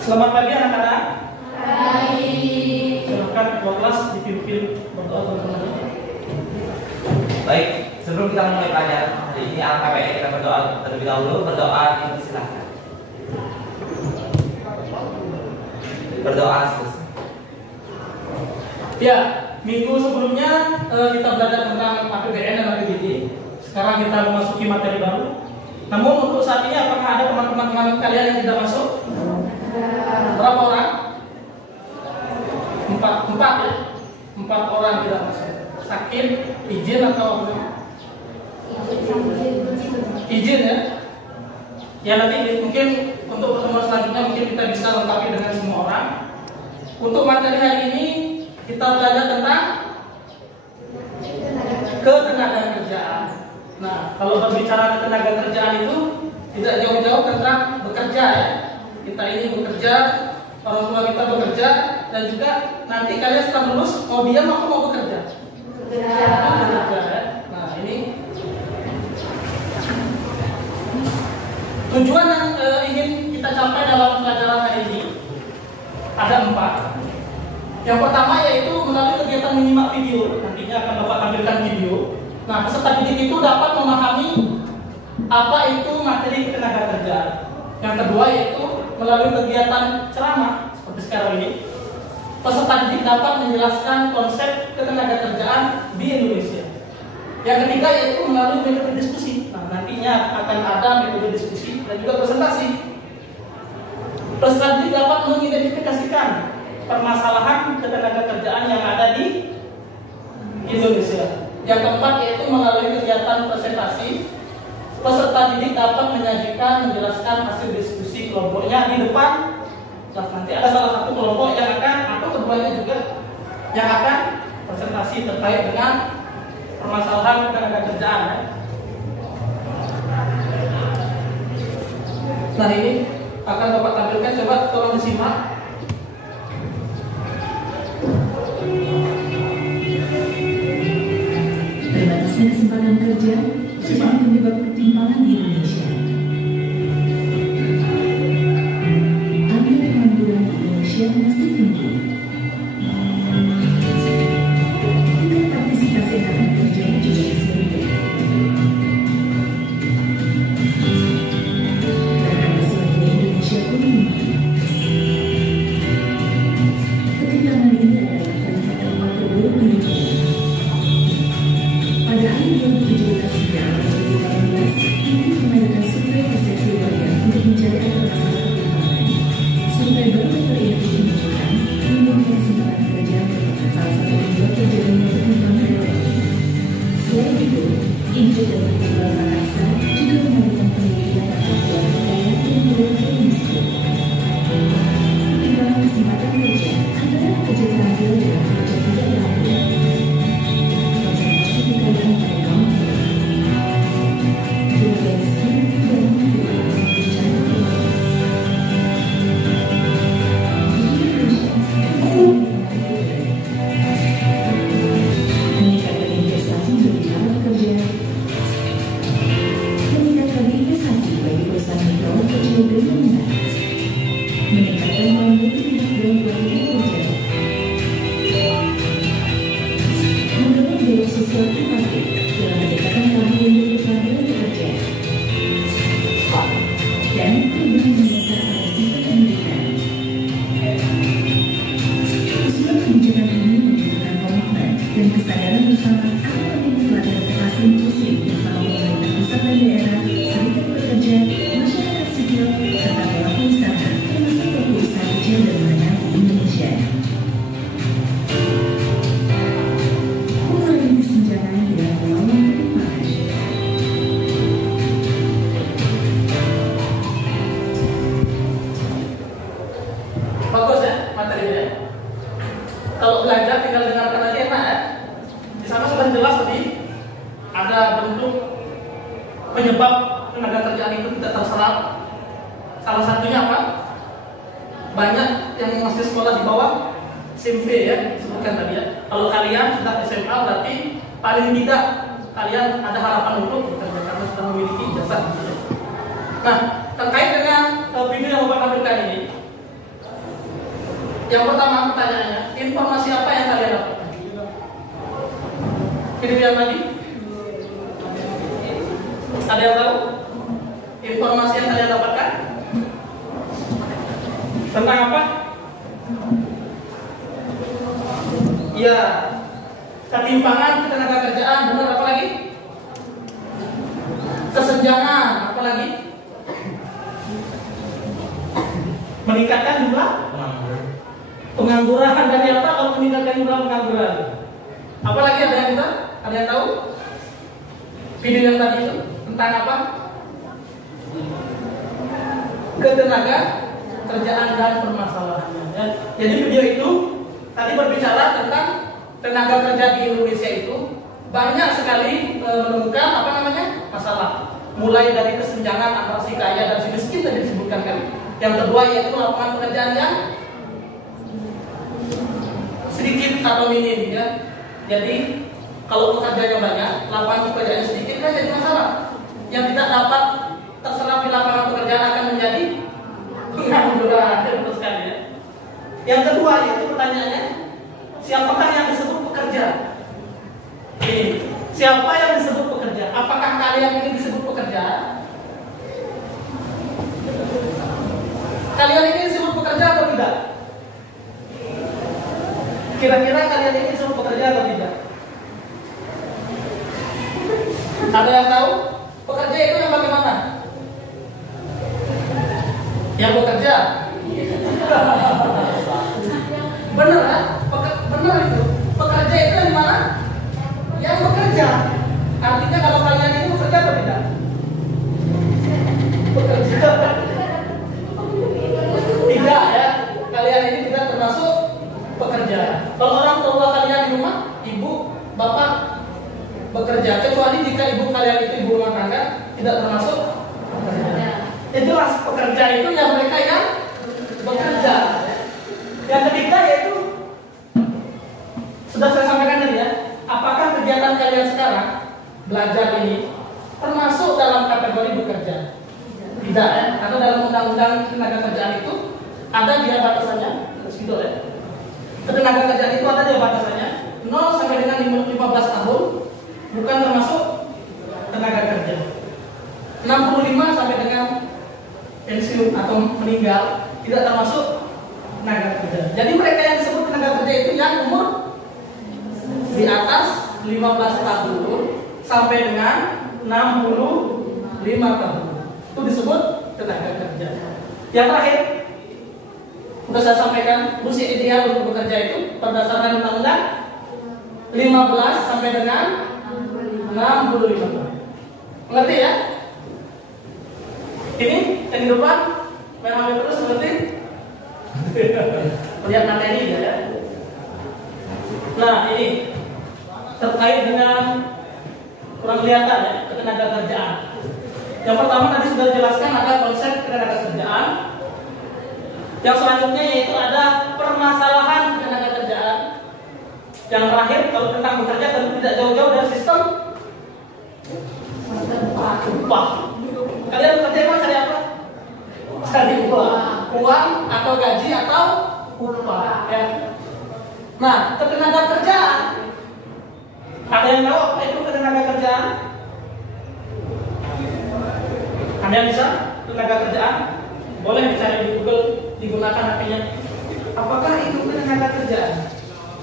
Selamat pagi anak-anak. Baik. Silakan ketua kelas dipimpin berdoa teman-teman. Baik, sebelum kita mulai pelajaran hari ini KPN kita berdoa terlebih dahulu. Berdoa dipersilahkan. Berdoa selesai. Ya, minggu sebelumnya kita belajar tentang APBN dan APBD. Sekarang kita memasuki materi baru. Namun untuk saat ini apakah ada teman-teman kalian yang tidak masuk? Berapa orang? Empat ya. 4 orang tidak masuk. Sakit, izin atau apa? Izin ya. Ya nanti mungkin untuk pertemuan selanjutnya mungkin kita bisa lengkapi dengan semua orang. Untuk materi hari ini kita belajar tentang ketenagakerjaan. Nah, kalau berbicara ketenagakerjaan itu tidak jauh-jauh tentang bekerja ya. Kita ini bekerja, orang tua kita bekerja, dan juga nanti kalian setelah lulus mau diam atau mau bekerja? Bekerja ya. Nah, ini tujuan yang ingin kita capai dalam pelajaran hari ini ada 4. Yang pertama yaitu melalui kegiatan menyimak video. Nantinya akan Bapak tampilkan video. Nah, peserta didik itu dapat memahami apa itu materi ketenagakerjaan. Yang kedua yaitu melalui kegiatan ceramah seperti sekarang ini, peserta didik dapat menjelaskan konsep ketenagakerjaan di Indonesia. Yang ketiga yaitu melalui metode diskusi. Nah, nantinya akan ada metode diskusi dan juga presentasi. Peserta didik dapat mengidentifikasikan permasalahan ketenagakerjaan yang ada di Indonesia. Yang keempat yaitu melalui kegiatan presentasi, peserta didik dapat menjelaskan hasil diskusi kelompoknya di depan. Nah, nanti ada salah satu kelompok yang akan atau keduanya juga yang akan presentasi terkait dengan permasalahan ketenagakerjaan. Nah, ini akan Bapak tampilkan, coba tolong disimak. Terbatasnya kesempatan kerja menjadi penyebab ketimpangan di Indonesia. Angka pengangguran di Indonesia masih tinggi. Tingkat partisipasi angkatan kerja juga masih rendah. Bahkan masalahnya Indonesia pun tinggi. Ketimpangan ini adalah salah satu faktor terburuk di dunia. Pada akhir 2017 hingga awal 2018, Inggris mengadakan survei persepsi warga untuk mencari akar masalah ketimpangan. Survei barometer ini menunjukkan minimnya kesempatan kerja merupakan salah satu penyebab terjadinya ketimpangan ekonomi. Selain itu, Inggris dan Perguruan Angkasa juga mengadakan penelitian tentang keluarga kaya dan keluarga miskin. Ketimpangan kesempatan kerja antara pekerja terampil dan pekerja tidak terampil. Bagus ya materinya. Kalau belajar tinggal dengarkan aja enak ya. Di sana sudah jelas tadi ada bentuk penyebab tenaga kerjaan itu tidak terserap. Salah satunya apa? Banyak yang masih sekolah di bawah SMP ya, sebutkan tadi ya. Kalau kalian sudah SMA berarti paling tidak kalian ada harapan untuk bekerja karena sudah memiliki ijazah. Nah, terkait dengan video yang Bapak tampilkan ini, Yang pertama pertanyaannya, informasi apa yang kalian dapatkan? Ini yang tadi? Ada yang tahu? Informasi yang kalian dapatkan? Tentang apa? Ya, ketimpangan ketenaga kerjaan, benar, apa lagi? Kesenjangan, apa lagi? Meningkatkan jumlah pengangguran. Dari apa kalau meningkatkan jumlah pengangguran? Apa lagi ada yang tahu? Ada yang tahu? Video yang tadi itu tentang apa? Ketenaga kerjaan dan permasalahannya. Ya. Jadi video itu tadi berbicara tentang tenaga kerja di Indonesia itu banyak sekali menemukan apa namanya masalah. Mulai dari kesenjangan antara si kaya dan si miskin tadi disebutkan kan. Yang kedua yaitu lapangan pekerjaan yang sedikit atau minim ya. Jadi kalau pekerjaannya banyak, lapangan pekerjaan sedikit kan jadi masalah. Yang tidak dapat terserap di lapangan pekerjaan akan menjadi pengangguran. Betul sekali ya. Yang kedua yaitu pertanyaannya, siapakah yang disebut pekerja? Ini, siapa yang disebut pekerja? Apakah kalian ini disebut pekerja? Kalian ini disebut pekerja atau tidak? Kira-kira kalian ini disebut pekerja atau tidak? Ada yang tahu? Pekerja itu yang bagaimana? Yang bekerja? Benar kan? Benar itu. Pekerja itu yang mana? Yang bekerja. Artinya kalau kalian ini bekerja atau tidak? Bekerja. Tidak ya. Kalian ini tidak termasuk pekerja. Kalau orang tua kalian di rumah, ibu, bapak bekerja, kecuali jika ibu kalian itu ibu rumah tangga, tidak termasuk pekerja. Yang jelas pekerja itu yang mereka yang bekerja. Yang ketiga yaitu sudah saya sampaikan tadi ya, apakah kegiatan kalian sekarang belajar ini termasuk dalam kategori bekerja? Tidak ya, karena dalam undang-undang tenaga kerjaan itu ada dia batasannya, gitu ya. Ketenaga kerjaan itu ada dia batasannya 0 sampai dengan 15 tahun bukan termasuk tenaga kerja. 65 sampai dengan pensiun atau meninggal tidak termasuk tenaga kerja. Jadi mereka yang disebut tenaga kerja itu yang umur di atas 15 tahun sampai dengan 65 tahun. Itu disebut tenaga kerja. Yang terakhir, sudah saya sampaikan usia ideal untuk bekerja itu berdasarkan undang-undang 15 sampai dengan 65 tahun. Mengerti ya? Ini yang di depan merah terus mengerti? Lihat materi ya. Nah ini terkait dengan kurang kelihatan ya ketenaga kerjaan. Yang pertama tadi sudah dijelaskan ada konsep ketenaga kerjaan. Yang selanjutnya yaitu ada permasalahan ketenaga kerjaan. Yang terakhir kalau tentang bekerja tentu tidak jauh-jauh dari sistem upah. Kalian bekerja emang cari apa? Cari uang atau gaji atau upah ya. Nah ketenaga kerjaan, ada yang tahu apa itu ketenaga kerjaan? Ada yang bisa tenaga kerjaan? Boleh dicari di Google, digunakan HP-nya. Apakah itu tenaga kerjaan?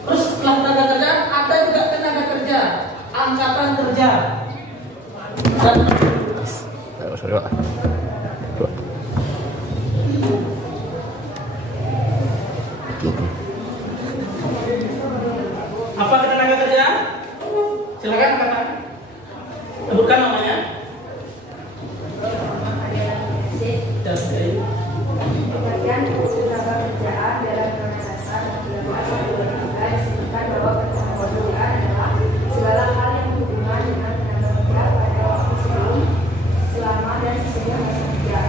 Terus setelah tenaga kerjaan ada juga tenaga kerja, angkatan kerja. Dan apa tenaga kerjaan? Silakan katakan. Sebutkan namanya. Pengertian tenaga kerjaan dalam Undang-Undang Dasar 1945 disebutkan bahwa ketenaga kerjaan adalah segala hal yang berhubungan dengan tenaga kerja pada waktu sebelum, selama dan sesudah masa kerja.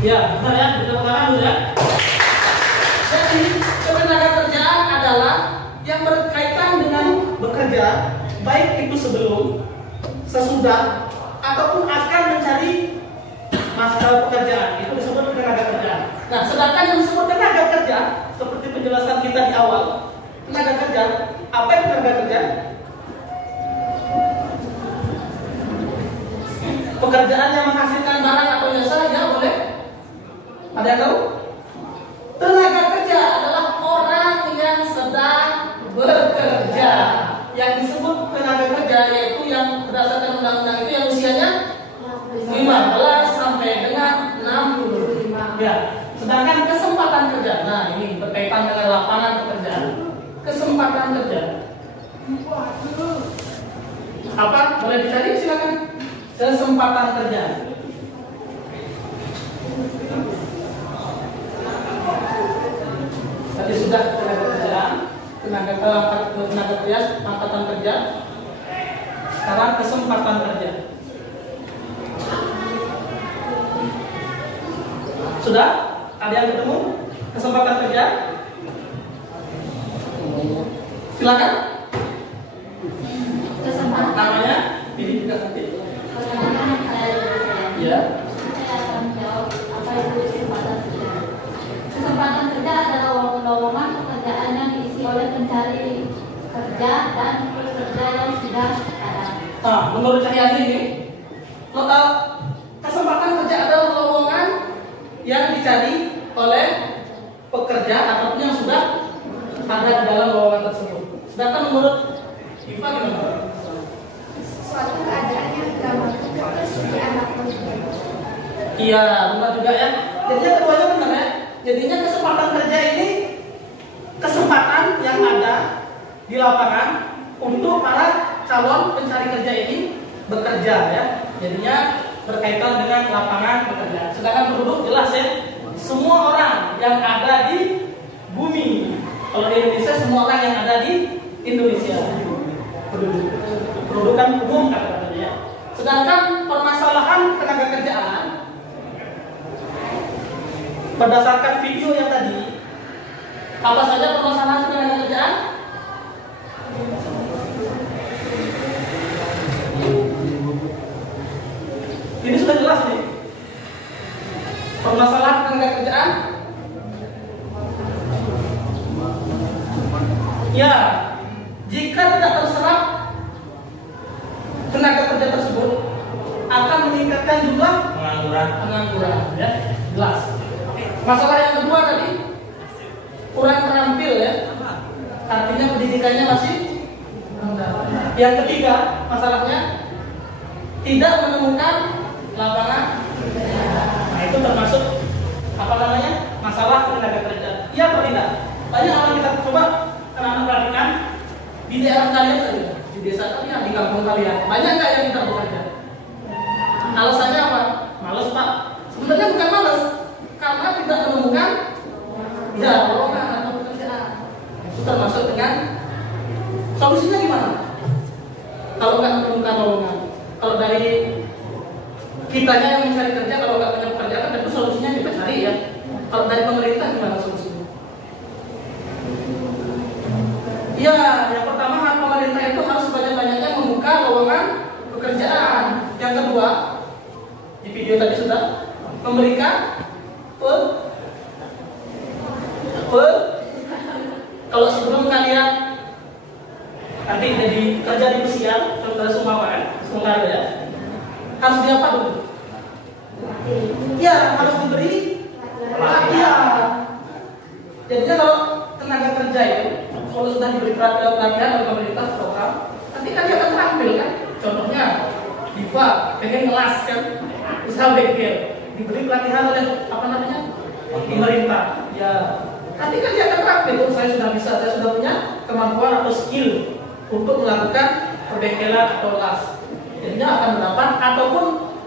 Ya, benar ya, kita katakan dulu ya. Jadi ketenaga kerjaan adalah yang berkaitan dengan bekerja, baik itu sebelum, sesudah, ataupun akan mencari masalah pekerjaan. Itu disebut tenaga kerjaan. Nah, sedangkan yang disebut tenaga kerja, seperti penjelasan kita di awal, tenaga kerja, apa itu tenaga kerja? Pekerjaan yang menghasilkan barang atau jasa, ya boleh? Ada yang tahu? Tenaga kerja adalah orang yang sedang bekerja. Yang disebut tenaga kerja yaitu yang berdasarkan undang-undang itu yang usianya 15 sampai dengan 65. Ya. Sedangkan kesempatan kerja, nah ini berkaitan dengan lapangan pekerjaan. Kesempatan kerja. Apa? Boleh dicari silakan. Kesempatan kerja. Tadi sudah tenaga kerjaan, tenaga kerja, angkatan kerja. Sekarang kesempatan kerja. Sudah? Ada yang ketemu? Kesempatan kerja? Silakan. Kesempatan. Namanya? Ini juga nanti. Ya. Saya akan jawab apa itu kesempatan kerja. Kesempatan kerja adalah lowongan pekerjaan yang diisi oleh pencari kerja dan pekerja yang sudah ada. Nah, menurut Cahyadi ini, total kesempatan kerja adalah lowongan yang dicari oleh pekerja ataupun yang sudah ada di dalam lowongan tersebut. Sedangkan menurut Iva gimana? Suatu keadaan yang berlaku ketersediaan lapangan. Iya, benar juga ya. Jadinya keduanya benar ya. Jadinya kesempatan kerja ini kesempatan yang ada di lapangan untuk para calon pencari kerja ini bekerja ya. Jadinya berkaitan dengan lapangan pekerjaan. Sedangkan penduduk jelas ya. Semua orang yang ada di bumi. Kalau di Indonesia semua orang yang ada di Indonesia. Pendudukan umum katanya. Sedangkan permasalahan tenaga kerjaan berdasarkan video yang tadi, apa saja permasalahan tenaga kerjaan? Ini sudah jelas nih. Permasalahan tenaga kerjaan. Ya, jika tidak terserap tenaga kerja tersebut akan meningkatkan jumlah pengangguran. Ya, jelas. Masalah yang kedua tadi kurang terampil ya. Artinya pendidikannya masih rendah. Yang ketiga masalahnya tidak menemukan lapangan. Nah, itu termasuk apa namanya? Masalah tenaga kerja. Iya atau tidak? Banyak orang kita coba anak-anak perhatikan di daerah kalian saja, di desa kalian, di kampung kalian. Banyak nggak yang tidak bekerja? Alasannya apa? Males Pak. Sebenarnya bukan males, karena tidak menemukan ya lowongan atau pekerjaan. Itu termasuk dengan solusinya gimana? Kalau nggak menemukan lowongan, kalau dari kitanya yang mencari kerja, kalau nggak punya pekerjaan, tentu solusinya kita cari ya. Kalau dari pemerintah gimana solusinya? Ya, yang pertama pemerintah itu harus sebanyak-banyaknya membuka lowongan pekerjaan. Yang kedua, di video tadi sudah memberikan kalau sebelum kalian nanti jadi kerja di pesiar, saudara Sumatera ya, harus diapa dulu? Ya, harus diberi pelatihan. Jadinya kalau tenaga kerja itu kalau sudah diberi pelatihan oleh pemerintah program, nanti kan dia akan tampil kan. Contohnya, Diva pengen ngelas kan, usaha bengkel, diberi pelatihan oleh apa namanya pemerintah. Ya, nanti kan dia akan tampil. Oh, saya sudah bisa, saya sudah punya kemampuan atau skill untuk melakukan perbengkelan atau las. Jadinya akan mendapat ataupun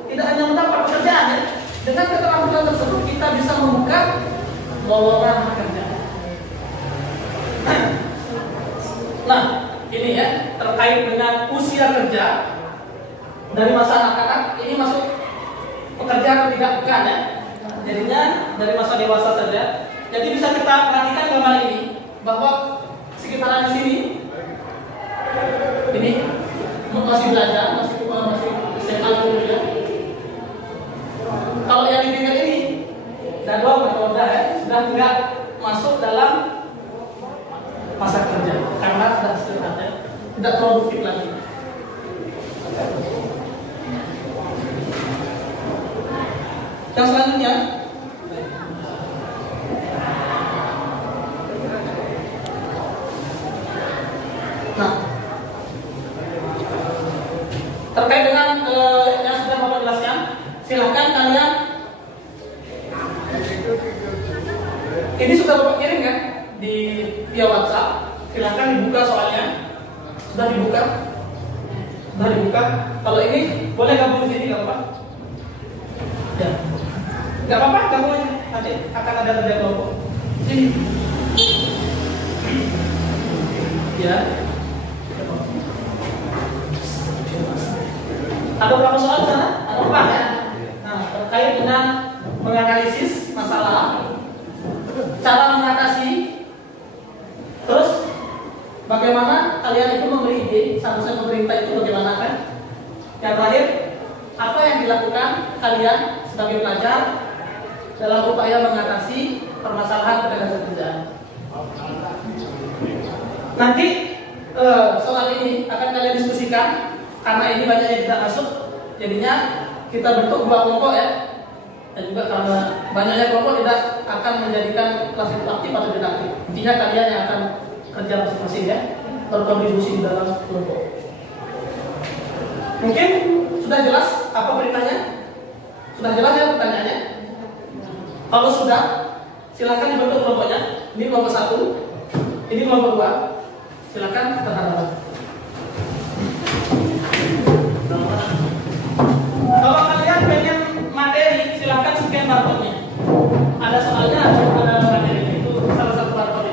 tidak hanya mendapat pekerjaan ya. Dengan keterampilan tersebut kita bisa membuka lowongan pekerjaan. Nah, ini ya terkait dengan usia kerja dari masa anak-anak ini masuk pekerja atau tidak bukan ya. Jadinya dari masa dewasa saja. Jadi bisa kita perhatikan gambar ini bahwa sekitaran di sini ini masih belajar, masih SMA dulu ya. Kalau yang di pinggir ini jadwal metode sudah tidak masuk dalam masa kerja karena sudah istirahat ya, tidak produktif lagi. Yang selanjutnya, nah terkait dengan yang sudah Bapak jelaskan, silahkan kalian, ini sudah Bapak kirim kan di via WhatsApp, silahkan dibuka soalnya sudah dibuka. Kalau ini boleh gabung di sini nggak apa-apa? Ya, nggak apa-apa, gabung aja. Nanti akan ada kerja kelompok. Sini. Ya. Ada berapa soal di sana? Ada 4 ya. Nah, terkait dengan menganalisis masalah, cara mengatasi, terus bagaimana kalian itu memberi ide, seharusnya pemerintah itu bagaimana kan? Yang terakhir, apa yang dilakukan kalian sebagai pelajar dalam upaya mengatasi permasalahan ketenagakerjaan. Nanti soal ini akan kalian diskusikan karena ini banyak yang tidak masuk, jadinya kita bentuk 2 kelompok ya. Dan juga karena banyaknya kelompok tidak akan menjadikan kelas itu aktif atau tidak aktif. Intinya kalian yang akan kerja masing-masing ya, berkontribusi di dalam kelompok. Mungkin sudah jelas apa perintahnya? Sudah jelas ya pertanyaannya? Kalau sudah, silakan dibentuk kelompoknya. Ini kelompok 1, ini kelompok 2. Silakan berhadapan. Kalau kalian pengen materi, silakan scan barcode-nya. Ada soalnya, ada materi itu salah satu barcode.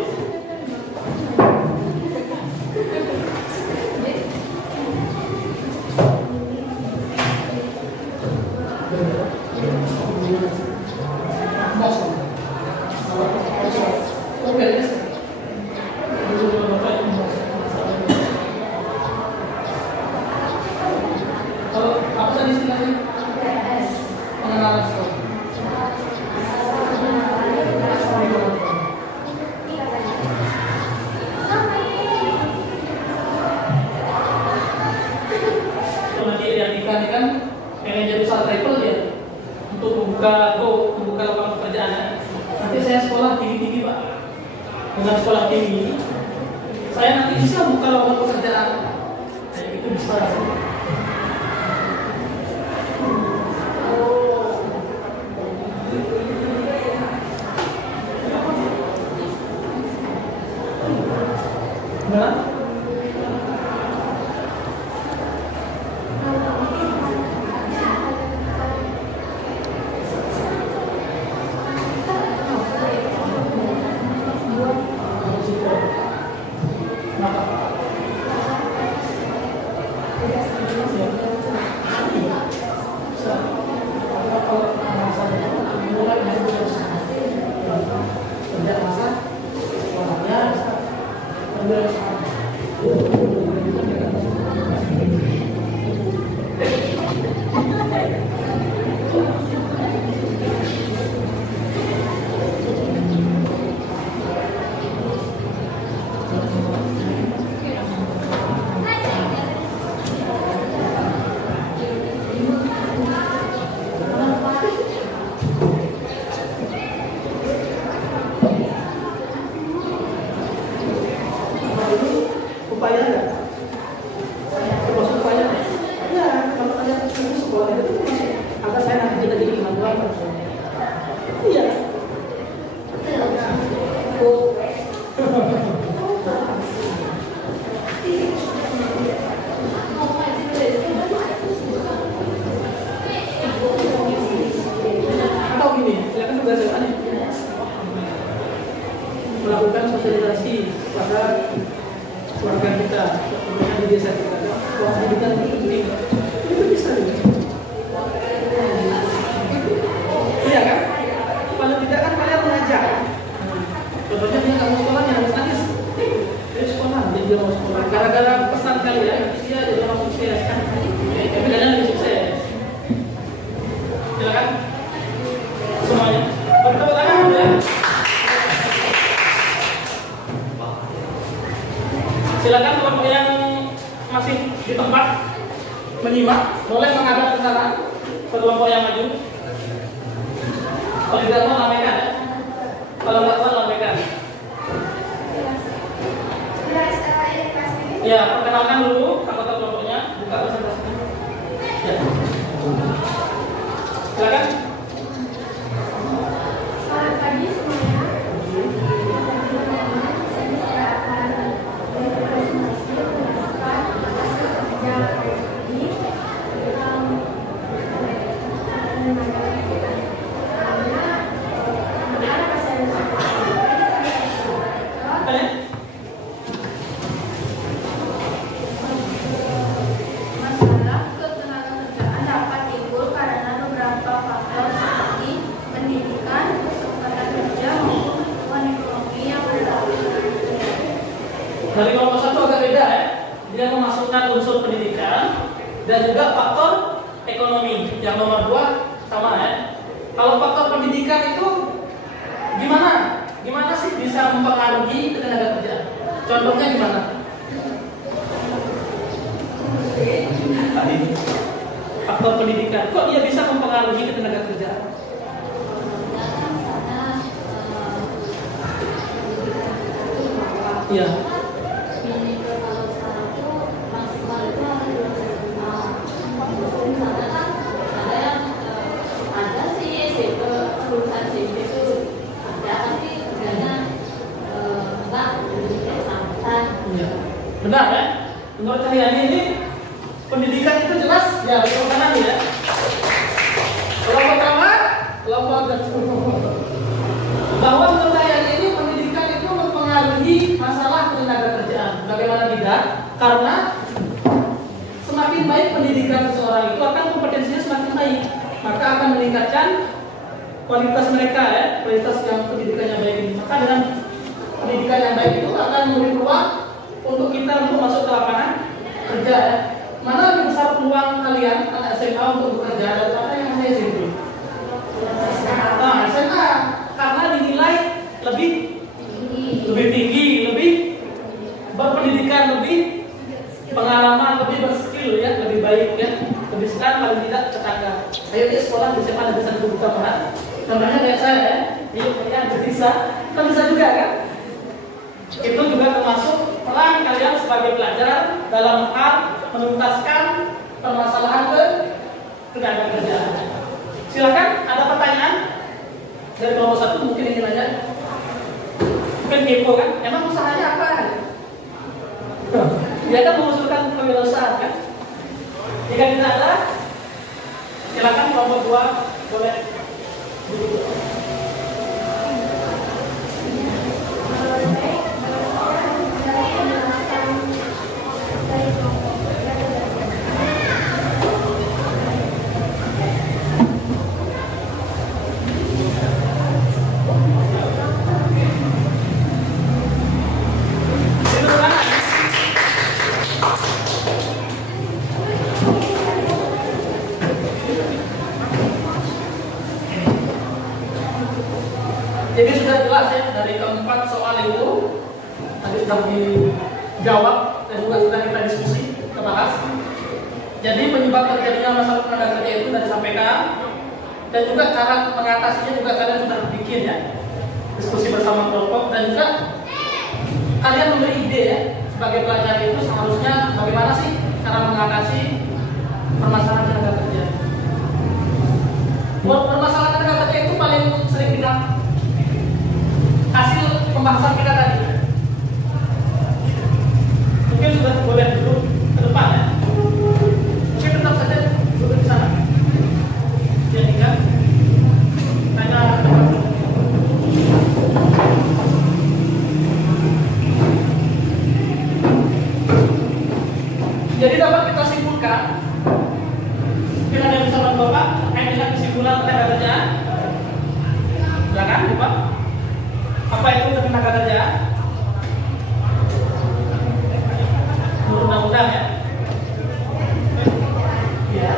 Membuka lapangan pekerjaan. Nanti saya sekolah tinggi-tinggi Pak. Dengan sekolah tinggi, saya nanti bisa buka lapangan pekerjaan. Itu bisa. Nah. Melakukan sosialisasi pada keluarga kita, kemudian di desa kita, bahwa pendidikan itu penting. Itu bisa juga. Iya kan? Kalau tidak kan kalian mengajar. Contohnya dia nggak mau sekolah, dia harus nangis. Dia sekolah, dia mau sekolah. Gara-gara pesan kalian, dia jadi orang sukses kan? Tapi kalian lebih sukses. Silakan semuanya. Berdoa. Silakan kelompok yang masih di tempat menyimak boleh menghadap ke sana. Kelompok yang maju. Kalau tidak mau lambaikan ya. Kalau nggak mau lambaikan. Ya, perkenalkan dulu anggota kelompoknya. Buka presentasinya. Ya. Silakan. Selamat pagi semuanya. Saya akan berpresentasi berdasarkan hasil kerja ini tentang masalah ketenagakerjaan dapat timbul karena beberapa faktor seperti pendidikan, kesempatan kerja maupun kebutuhan ekonomi yang berbeda. Dari kelompok satu agak beda ya. Dia memasukkan unsur pendidikan dan juga faktor ekonomi. Yang nomor 2 sama ya. Kalau faktor pendidikan itu gimana? Gimana sih bisa mempengaruhi ketenaga kerjaan? Contohnya gimana? Faktor pendidikan. Kok dia bisa mempengaruhi ketenaga kerjaan? Iya. Benar ya? Menurut kalian ini pendidikan itu jelas ya betul kanan ya. Kelompok pertama, kelompok bahwa menurut kalian ini pendidikan itu mempengaruhi masalah ketenaga kerjaan. Bagaimana tidak? Karena semakin baik pendidikan seseorang itu akan kompetensinya semakin baik, maka akan meningkatkan kualitas mereka ya, kualitas yang pendidikannya baik ini. Maka dengan pendidikan yang baik itu akan memberi peluang untuk kita untuk masuk ke lapangan kerja ya. Mana lebih besar peluang kalian anak SMA untuk bekerja daripada yang saya SMP? Nah, SMA karena dinilai lebih tinggi, lebih berpendidikan, lebih pengalaman, lebih berskill ya, lebih baik ya. Lebih sekarang paling tidak tetangga. Ayo di sekolah di SMA ada bisa dibuka mana? Contohnya kayak saya ya, ini bisa, kan bisa juga kan? Itu juga termasuk peran kalian sebagai pelajar dalam hal menuntaskan permasalahan ketenaga kerjaan. Silakan, ada pertanyaan dari kelompok satu mungkin ingin nanya. Mungkin kepo kan? Emang usahanya apa? Dia kan mengusulkan kewirausahaan kan? Jika tidak ada, silakan kelompok 2 boleh duduk. Jadi sudah jelas ya dari keempat soal itu tadi sudah dijawab dan juga sudah kita diskusi, kita bahas. Jadi penyebab terjadinya masalah tenaga kerja itu sudah disampaikan dan juga cara mengatasinya juga kalian sudah bikin ya, diskusi bersama kelompok dan juga kalian memberi ide ya sebagai pelajar itu seharusnya bagaimana sih cara mengatasi permasalahan tenaga kerja. Permasalahan tenaga kerja itu paling sering kita hasil pembahasan kita tadi. Mungkin sudah boleh duduk ke depan ya. Mungkin tetap saja duduk di sana. Jadi kan tanya jadi dapat kita simpulkan. Mungkin ada yang bisa bantu Bapak terkait dengan kesimpulan tenaga kerjaan. Silakan Bapak. Apa itu tenaga kerjaan? Menurut undang-undang ya? Ya.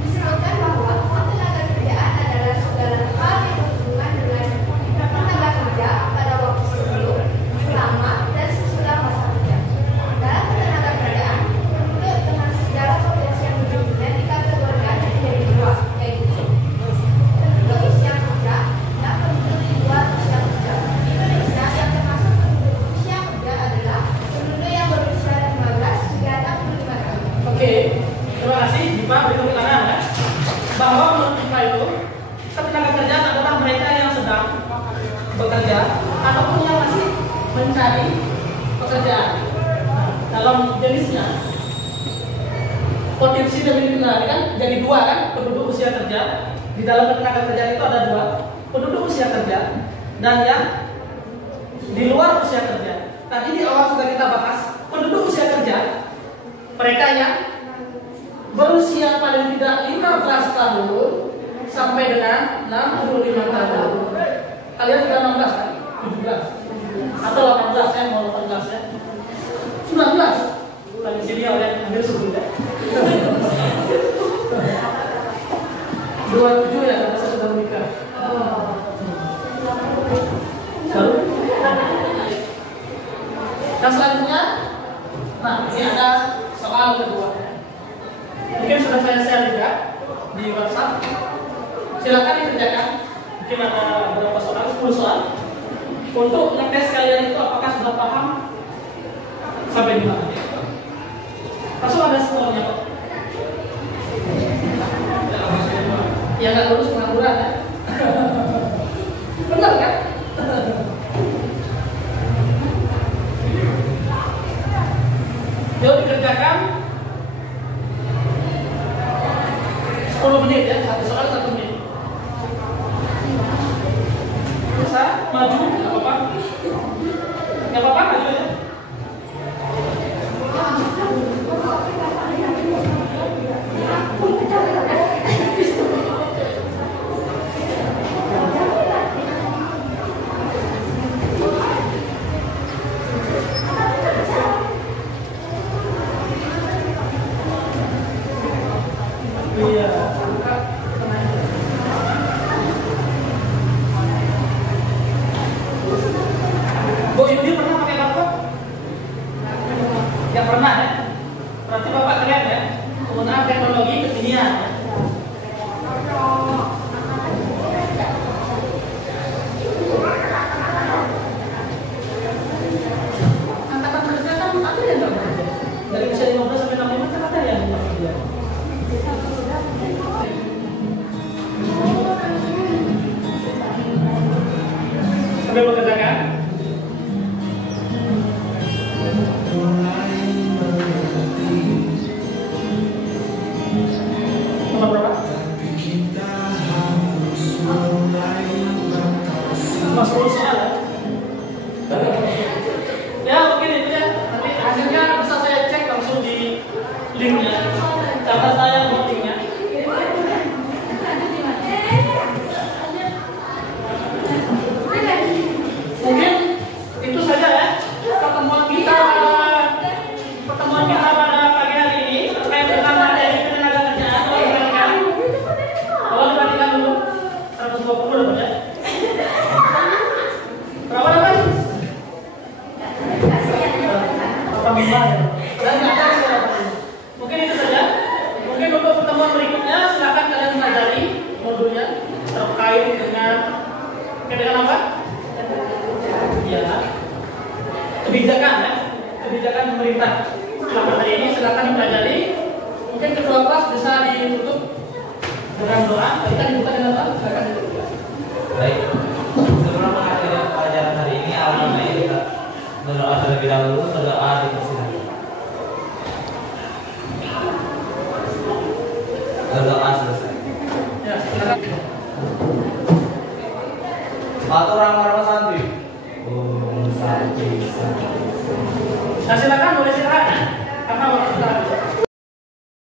Disebutkan bahwa tenaga kerjaan adalah segala hal yang berhubungan dengan tenaga kerja pada waktu sebelum, mencari pekerjaan. Nah, dalam jenisnya potensi demikian kan jadi dua kan, penduduk usia kerja. Di dalam tenaga kerja itu ada dua, penduduk usia kerja dan yang di luar usia kerja. Tadi di awal sudah kita bahas penduduk usia kerja, mereka yang berusia paling tidak 15 tahun sampai dengan 65 tahun. Kalian sudah 16 kan? 17 atau 18 ya, mau 18 ya, 19 paling senior ya, ambil 10 ya. 27 ya, karena saya sudah menikah. Baru. Yang selanjutnya, nah ini ada soal kedua. Mungkin sudah saya share juga di WhatsApp. Silakan dikerjakan. Mungkin ada beberapa soal, 10 soal. Untuk ngetes kalian itu apakah sudah paham sampai di mana. Langsung ada skornya kok. Yang nggak lulus pengangguran ya. Benar kan? Yuk dikerjakan 10 menit ya, satu soal 1 menit. Bisa maju, nggak apa-apa. Nggak apa-apa, maju aja. Iya. Bu Yudi pernah pakai barcode? Nggak pernah ya? Berarti Bapak keren ya? Penggunaan teknologi kekinian. Angkatan mereka kan ada yang nggak bekerja. Dari usia 15 sampai 65 kan ada yang nggak bekerja. Sambil mengerjakan. Nomor berapa? Mas 10 soal ya? Ya mungkin itu ya. Nanti hasilnya bisa saya cek langsung di linknya. Karena saya buat linknya. Mungkin itu saja ya pertemuan kita pada pagi hari ini terkait dengan materi tenaga kerjaan. Kalau dibandingkan dulu 120 dapat ya. Berapa dapat? 85 ya. Dan nggak ada yang dapat. Mungkin itu saja. Mungkin untuk pertemuan berikutnya silakan kalian pelajari modulnya terkait dengan apa? Ya, kebijakan ya, kebijakan pemerintah. Setelah materi ini silakan dipelajari. Mungkin kedua kelas bisa ditutup dengan doa. Kita dibuka dengan doa. Silakan ditutup. Baik. Sebelum mengakhiri pelajaran hari ini, alhamdulillah kita berdoa terlebih dahulu. Berdoa dipersilakan. Berdoa selesai. Ya, silakan. Matur orang santri. Nah silakan boleh silakan ya, karena waktu kita